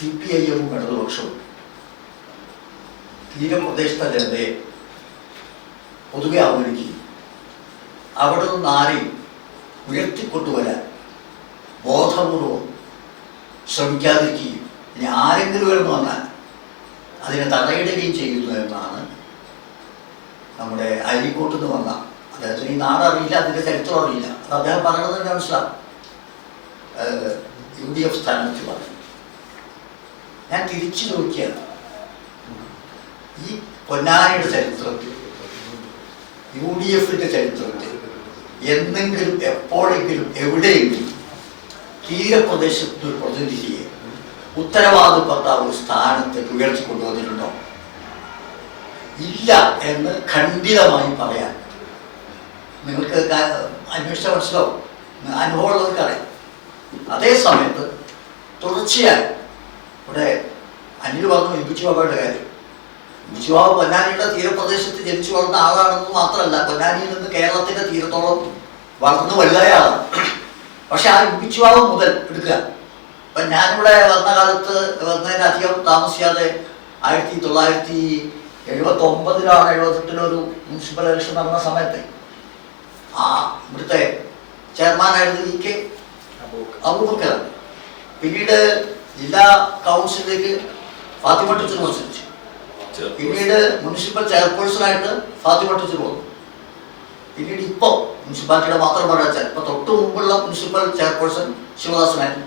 CPIM ഇടതുപക്ഷവും തീരപ്രദേശത്തെ ജനതയെ പൊതുവെ അവഗണിക്കുകയും അവിടെ നിന്ന് ആരെയും ഉയർത്തിക്കൊണ്ടുവരാൻ ബോധപൂർവം ശ്രമിക്കാതിരിക്കുകയും ഇനി ആരെങ്കിലും ഉയർന്നു വന്നാൽ അതിനെ തടയിടുകയും ചെയ്യുന്നു എന്നാണ് നമ്മുടെ അരീക്കോട്ട് നിന്ന് വന്ന അദ്ദേഹത്തിന് ഈ നാടറിയില്ല, അതിൻ്റെ ചരിത്രം അറിയില്ല. അത് അദ്ദേഹം പറയണത് തന്നെ മനസ്സിലാവും. UDF സ്ഥാനാർത്ഥി പറഞ്ഞു. ഞാൻ തിരിച്ചു നോക്കിയാണ് ഈ പൊന്നാനിയുടെ ചരിത്രത്തിൽ UDFന്റെ ചരിത്രത്തിൽ എന്തെങ്കിലും എപ്പോഴെങ്കിലും എവിടെയെങ്കിലും തീരപ്രദേശത്ത് ഒരു പ്രതിനിധിയെ ഉത്തരവാദിത്തപ്പെട്ട ഒരു സ്ഥാനത്തേക്ക് ഉയർത്തിക്കൊണ്ടുവന്നിട്ടുണ്ടോ? ഇല്ല എന്ന് ഖണ്ഡിതമായി പറയാൻ നിങ്ങൾക്ക് അന്വേഷിച്ച മനസ്സിലാവും, അനുഭവമുള്ളവർക്കറിയാം. അതേ സമയത്ത് തുടർച്ചയായി ഇവിടെ അനിൽ പറഞ്ഞു ഇമ്പിച്ചു ബാബയുടെ കാര്യം. ഇമ്പിച്ചു ബാബ പൊന്നാനിയുടെ തീരപ്രദേശത്ത് ജനിച്ചു വളർന്ന ആളാണെന്ന് മാത്രമല്ല, പൊന്നാനിയിൽ നിന്ന് കേരളത്തിന്റെ തീരത്തോളം വളർന്നു വലുതായ ആളാണ്. പക്ഷെ ആ ഇമ്പിച്ചു ബാബ മുതൽ എടുക്കുക. അപ്പം ഞാനിവിടെ വന്ന കാലത്ത് വന്നതിനധികം താമസിയാതെ 1979 78 ഒരു മുനിസിപ്പൽ ഇലക്ഷൻ നടന്ന സമയത്ത് ഇവിടുത്തെ ചെയർമാനായിരുന്നു EK അബൂബക്കർ. പിന്നീട് ജില്ലാ കൗൺസിലിലേക്ക് ഫാത്തിമ ടീച്ചർ മത്സരിച്ചു. പിന്നീട് മുനിസിപ്പൽ ചെയർപേഴ്സണായിട്ട് ഫാത്തിമ ടീച്ചർ വന്നു. പിന്നീട് ഇപ്പോൾ മുനിസിപ്പാലിറ്റിയുടെ മാത്രം പറയാൻ ഇപ്പൊ തൊട്ട് മുമ്പുള്ള മുനിസിപ്പൽ ചെയർപേഴ്സൺ ശിവദാസനായിരുന്നു.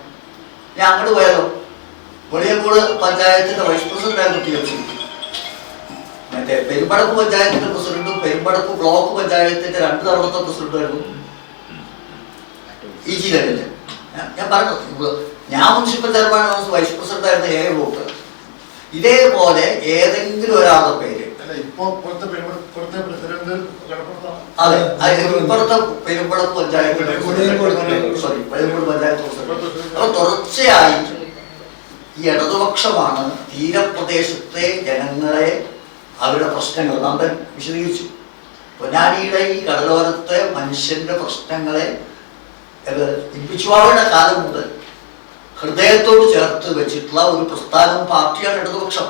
ഞാൻ അങ്ങോട്ട് പോയാലോ, വെളിയങ്കോട് പഞ്ചായത്തിന്റെ വൈസ് പ്രസിഡന്റായിരുന്നു TMC. മറ്റേ പെരുമ്പടപ്പ് പഞ്ചായത്തിന്റെ പ്രസിഡന്റും പെരുമ്പടപ്പ് ബ്ലോക്ക് പഞ്ചായത്തിന്റെ 2 തവണത്തെ പ്രസിഡന്റുമായിരുന്നു EG രഞ്ജൻ. ഞാൻ പറഞ്ഞു, ഞാൻ മുനിസിപ്പൽ ചെയർമാൻ വൈസ് പ്രസിഡന്റ് ആയിരുന്ന A ബ്ലോക്ക്. ഇതേപോലെ ഏതെങ്കിലും ഒരാളുടെ പേര് അതെ ഇപ്പോഴത്തെ പെരുമ്പടപ്പ് പഞ്ചായത്ത് പെരുമ്പട പഞ്ചായത്ത് പ്രസിഡന്റ്. അപ്പൊ തുടർച്ചയായി ഈ ഇടതുപക്ഷമാണ് തീരപ്രദേശത്തെ ജനങ്ങളെ അവരുടെ പ്രശ്നങ്ങൾ നമ്മൾ വിശദീകരിച്ചു. പൊന്നാനിയുടെ ഈ കടലോരത്തെ മനുഷ്യന്റെ പ്രശ്നങ്ങളെ ഇമ്പിച്ചുവാവയുടെ കാലം മുതൽ ഹൃദയത്തോട് ചേർത്ത് വെച്ചിട്ടുള്ള ഒരു പ്രസ്ഥാനവും പാർട്ടിയാണ് ഇടതുപക്ഷം.